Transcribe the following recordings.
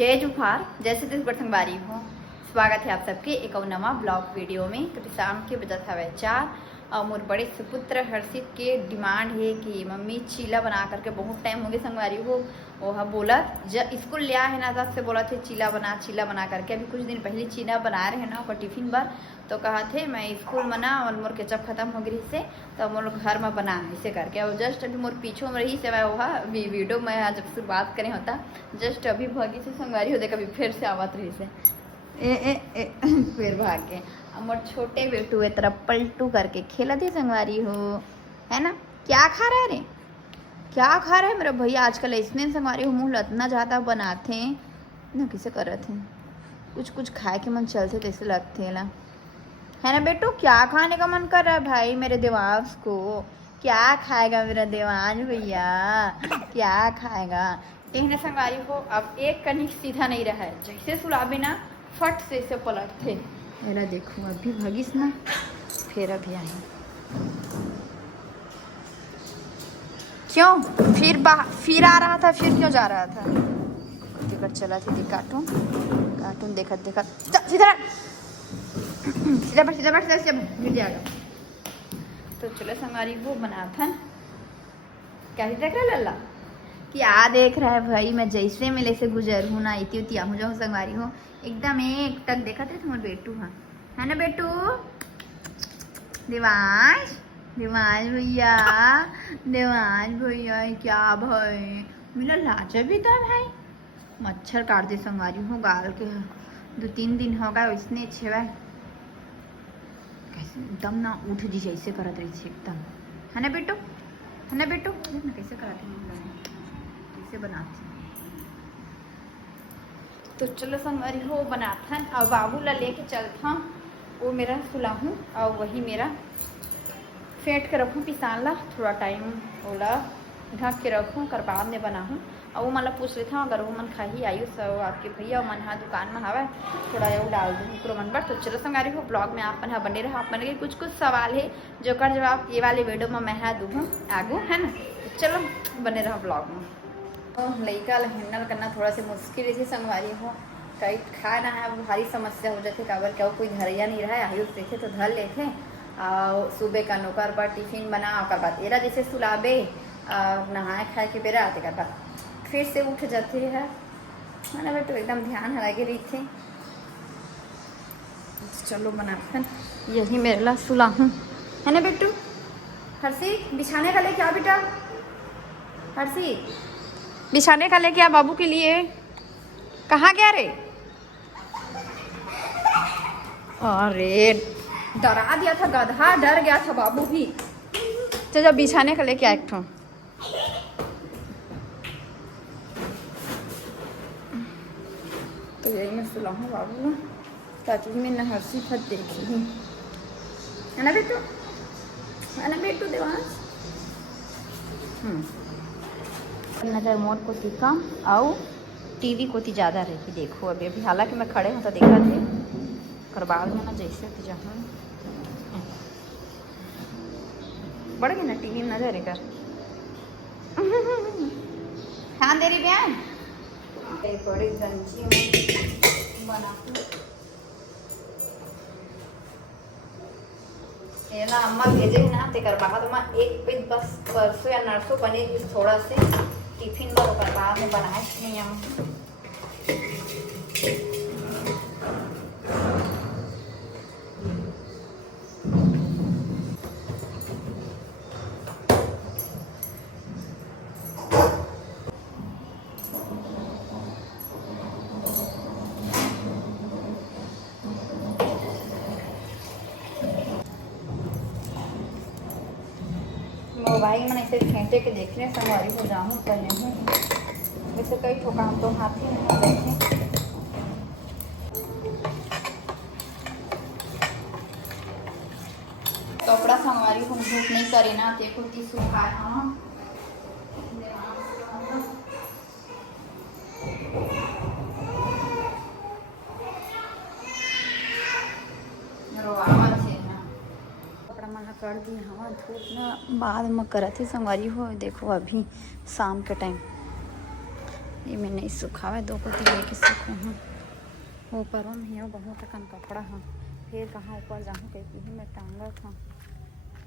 जय जुफार जैसे तिस संगवारी हो। स्वागत है आप सबके एक और नवा ब्लॉग वीडियो में। तो शाम के बजा था चार और मोर बड़े सुपुत्र हर्षित के डिमांड है कि मम्मी चीला बना करके बहुत टाइम हो गए संगवारी हो। वह बोला जब स्कूल लिया है ना तब से बोला थे चीला बना करके। अभी कुछ दिन पहले चीला बना रहे हैं ना और टिफिन बार तो कहा थे मैं स्कूल मना और मोर केचप खत्म हो गई से तो मोर घर में बना ऐसे करके। और जस्ट अभी मोर पीछे में रही से मैं वह वीडियो में जब शुरुआत करें होता जस्ट अभी भागी से संगवारी हो दे कभी फिर से आवत रही से फिर भाग के मोर छोटे बेटू ए तरफ पलटू करके खेला थे संगवारी हो है ना। क्या खा रहा है रे क्या खा रहा है मेरा भैया आजकल इसने संगवारी हो मुँह लतना ज़्यादा बनाते ना किसे कर रहे थे कुछ खाए के मन चलते तो ऐसे लगते ला है ना बेटू। क्या खाने का मन कर रहा है भाई मेरे देवांश को। क्या खाएगा मेरा देवांश भैया क्या खाएगा। कहने संगवारी हो अब एक कनिक सीधा नहीं रहा है जैसे सुलाबे ना फट से इसे पलटते। मेरा देखो अभी भगिस ना फिर अभी आई क्यों फिर आ रहा था फिर क्यों जा रहा था। टिकट चला थी कार्टून देखत सीधा सीधा गिर जाएगा। तो चलो संगवारी वो बना था क्या देख रहा है लल्ला क्या देख रहा है भाई। मैं जैसे मिले से गुजर हूँ ना इतनी उती आऊँ जाऊँ संगवारी हो एकदम एक टक देखा थे तुम्हारे बेटू हाँ है ना बेटू। देवांश भैया क्या भाई मिला लाजा भी था भाई। मच्छर काट दे संगवारी हूँ गाल के 2-3 दिन हो गए इसने छेवा एकदम ना उठ जी जैसे करत रही थी एकदम है ना बेटू कैसे करते हैं कैसे बनाते। तो चलो संगवारी हो बनाता है और बाबू ला लेके चलता वो मेरा सुला हूँ और वही मेरा फेंट के रखूँ पिसान ला थोड़ा टाइम ओला ढक के रखूँ कर बाद में बनाऊँ। और वो मतलब पूछ रहे था अगर वो मन खाही आयु सब आपके भैया मन हाँ दुकान में हवा थोड़ा वो डाल दूँ मन पर। तो चलो संगवारी हो ब्लॉग में आप मन बने रहो आप मन के कुछ सवाल है जो कर जवाब ये वाले वीडियो में मैं हाँ दूँ आगू है ना। तो चलो बने रहो ब्लॉग में। तो लड़का हैंडल करना थोड़ा सा मुश्किल है संगवारी हो कहीं खाना है भारी समस्या हो जाती काबर क्या कोई धरिया नहीं रहा है आयुष देखे तो धर लेते और सुबह का नौकर पर टिफिन बना और बाद एरा जैसे सुलाबे नहाए खाए के बेरा आते कर बाद फिर से उठ जाते है ना बेटू एकदम ध्यान लगे रही थे। चलो बनाते यही मेरे ला सुला हूँ है ना बेटू। हर्षी बिछाने का लेके आ बेटा हर्षी बिछाने का लेके आ बाबू के लिए। कहाँ गया रे अरे डरा दिया था गधा डर गया था बाबू भी। तो जब बिछाने का लेके आ एक ठो तो यही मैं सुला हूँ बाबू ताकि मैं न हर्षी फट देखी हूँ है ना बेटू देवांश। नजर मोर को तीखा और टीवी को ती ज़्यादा रहती देखो अभी हालांकि मैं खड़े हूँ तो देखा थे करबाल में ना जैसे तो जहाँ बढ़ गई ना टीवी में नजर कर हाँ दे रही बहन बड़ी गंजी में बना ये ना अम्मा भेजे है ना ते बाद में एक पिट बस परसों या नरसों बने थोड़ा से टिफिन में कर बाद में बनाए नहीं हम मोबाइल में ऐसे फेंटे के देख रहे संगवारी हो जाऊँ करने हूँ वैसे कई ठोका हम तो हाथ ही नहीं देखें। कपड़ा संगवारी को धूप नहीं करे ना देखो ती सुखा हाँ कर दी हाँ धूप ना बाद में करत ही संगवारी हो। देखो अभी शाम के टाइम ये मैं नहीं सुखावा दो को लेके सूखो हूँ ऊपर में ही बहुत अकन कपड़ा हाँ फिर कहाँ ऊपर जाऊँ कहीं मैं टांगा था।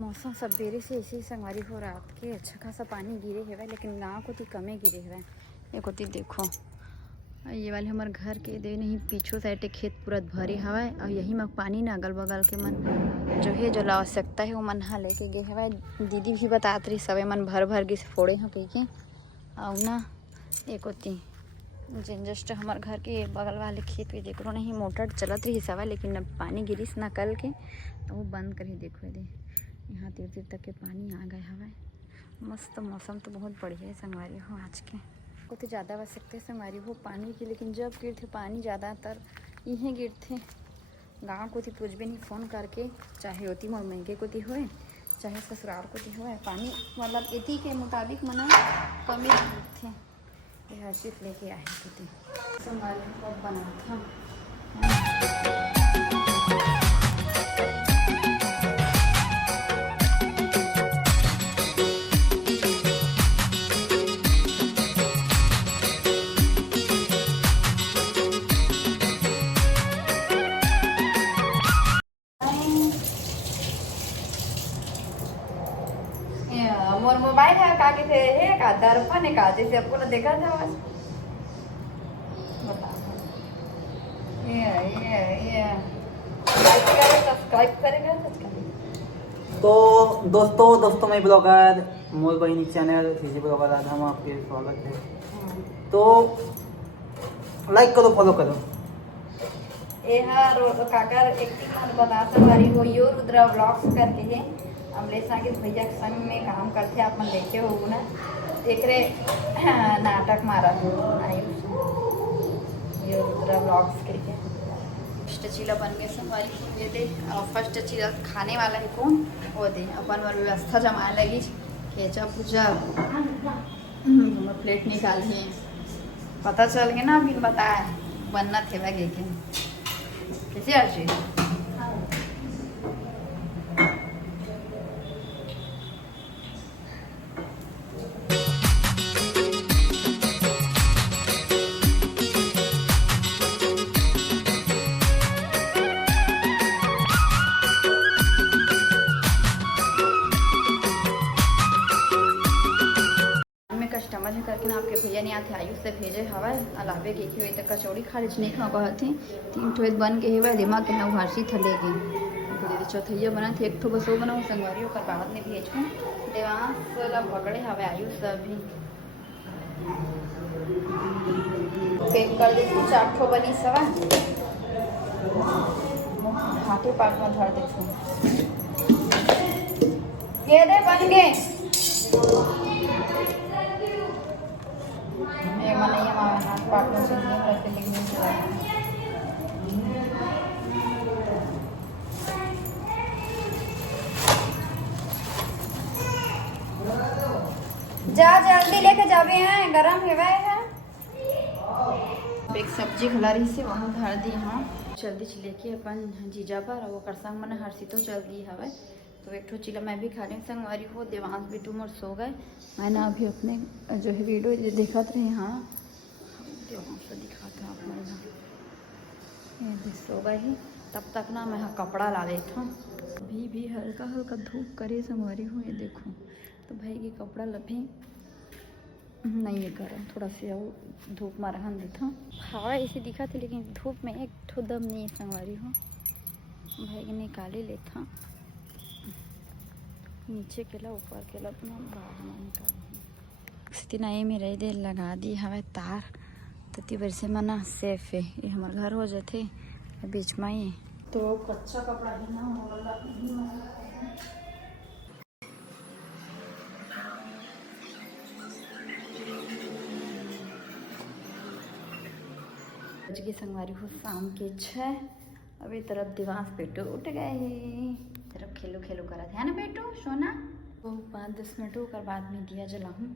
मौसम सवेरे से ऐसे ही संगवारी हो रात के अच्छा खासा पानी गिरे हुए लेकिन गाँव को तो कमे गिरे हुए ये को देखो ये वाले हमारे घर के दे नहीं पीछू साइड खेत पूरा भरे हवा और यही में पानी ना अगल बगल के मन जो है जो आवश्यकता है वो मन हा लेके गए हवा। दीदी भी बतात रही सब मन भर भर के फोड़े हैं कही के और ना एक होती जिन जस्ट हमारे घर के बगल वाले खेत में देख रो नहीं मोटर चलत रही सवा लेकिन अब पानी गिरिस ना कल के तो वो बंद करी देखो दे यहाँ तीर तीर तक के पानी आ गए हवा। मस्त मौसम तो बहुत बढ़िया है संगवारी हो आज के को तो ज़्यादा आवश्यकता है संगवारी हो पानी की लेकिन जब गिरते पानी ज़्यादातर यहीं गिरते गाँव को कुछ भी नहीं फ़ोन करके चाहे होती मोर महंगे को होए चाहे ससुराल को होए पानी मतलब इति के मुताबिक मना कमी गिरते यह सिर्फ लेके आए थे संगवारी को बना था। मोर मोबाइल है का के है का दर्पण है का जैसे आपको ना देखा था आज ये लाइक करें सब्सक्राइब करेगा तो दोस्तों मैं ब्लॉगर मोर बहिनी चैनल फिजी ब्लॉगर आज हम आपके स्वागत है। तो लाइक करो फॉलो करो ये काकर एक्टिंग बता संगवारी हो यो रुद्रा व्लॉग्स करके है अमलेश के भैया के संग में काम करते आप मन देखे हो ना एक रे नाटक मारा आयुष ये रुद्रा व्लॉग्स करके फर्स्ट चीला बन गए संगवारी ये दे और फर्स्ट चीला खाने वाला है कौन वो दे अपन और व्यवस्था जमा लगी केचप पूजा प्लेट निकाल दिए पता चल गया ना अभी बताया बनना थे वह के कैसे आशी कस्टमर है करके ना आपके भैया नहीं आते आयुष से भेजे हवा अलावे के हुए तो कचौड़ी खा लीच नहीं खा कहती 3 ठो बन के हुआ दिमाग के ना उभारसी थले गई दीदी चौथैया बना थे एक ठो बस वो बनाऊँ संगवारी ओकर बाद में भेजूँ देवांश ला पकड़े हवा आयुष भी पैक कर देती 4 ठो बनी सवा हाथे पार्ट में धर देखूँ ये दे बन गए हाथ पार्ट में चाहिए करके लिखने जा जल्दी लेके जावे हैं गरम है एक सब्जी खिला रही से वहाँ धर दी हाँ जल्दी लेके अपन जीजा पर वो कर संग मन हर्षी तो चल गई हवा तो एक ठो चिला मैं भी खा रही संगवारी हो देवांश बेटू मोर सो गए मैंने अभी अपने जो है वीडियो दिखाते रहे हाँ देवांश दिखाता आप ये सो गए ही तब तक ना मैं कपड़ा ला लेता हूँ अभी भी हल्का हल्का धूप करे संगवारी हो ये देखो तो भाई ये कपड़ा लभी नहीं है गर्म थोड़ा सा वो धूप में रहन देता हूँ हवा ऐसे दिखा था लेकिन धूप में एक ठो दम नहीं संगवारी हो भाई निकाले लेता हूँ नीचे केला ऊपर केला अपना बाद में निकाल स्थिति ये मेरे दे लगा दी हवा तार तो तीबर से मना सेफ है ये हमारे घर हो जाते बीच में ही तो कच्चा कपड़ा ही ना हो की संगवारी हो शाम के 6 अभी तरफ दिवास बेटू उठ गए तरफ खेलो खेलो करा था ना बेटू सोना वो 5-10 मिनट होकर बाद में दिया जलाऊँ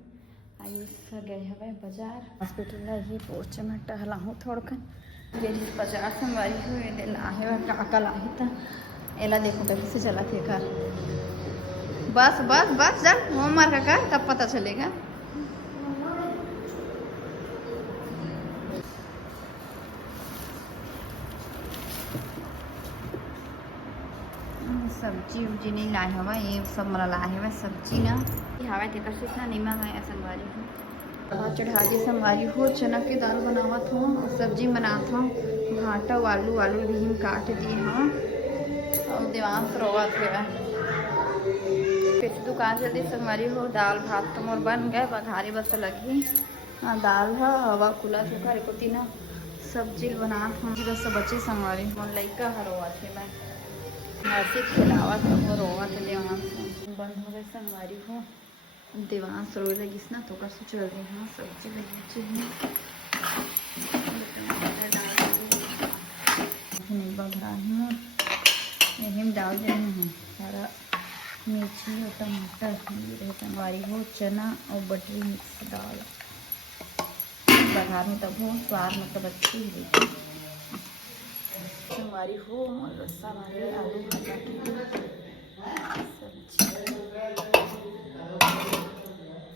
आयुष गए हवे बाजार हॉस्पिटल ही पहुँचे मैं टहलाऊँ थोड़कन ये बाजार संगवारी हुए आहे काका लाही था एला देखो कैसे से चला थे कर बस बस बस जब होमवर्क कर तब पता चलेगा सब्जी उब्जी नहीं लाए हवा, ये सब मला लाए हवा सब्जी ना हवा तेकर से इतना नीमक आया संगवारी हो। चढ़ा दी संगवारी हो, चना की दाल बनावत हूँ, सब्जी बनात हूँ, भाटा आलू आलू भी काट दिए हाँ और देवांश रोवत हुआ फिर दुकान जल्दी संगवारी हो। दाल भात तो मोर बन गए, बघारी बस लगी दाल है हवा खुला सूखा रिकोती ना सब्जी बना बस बच्चे संगवारी मोर लइका हर रोवत है, मैं हंसी खिलावत हो रोवत है देवांश बंद हो गए संगवारी हो। देवांश रोए लगिस ना तो कर से चल रही हाँ सब्जी लगी चाहिए बघरा हूँ यही डाल देना है सारा मिर्ची और टमाटर रहे संगवारी हो, चना और बटरी मिक्स दाल बघार में तब हो स्वाद मतलब अच्छी ही संगवारी हो। और रस्सा वाले आलू भाजा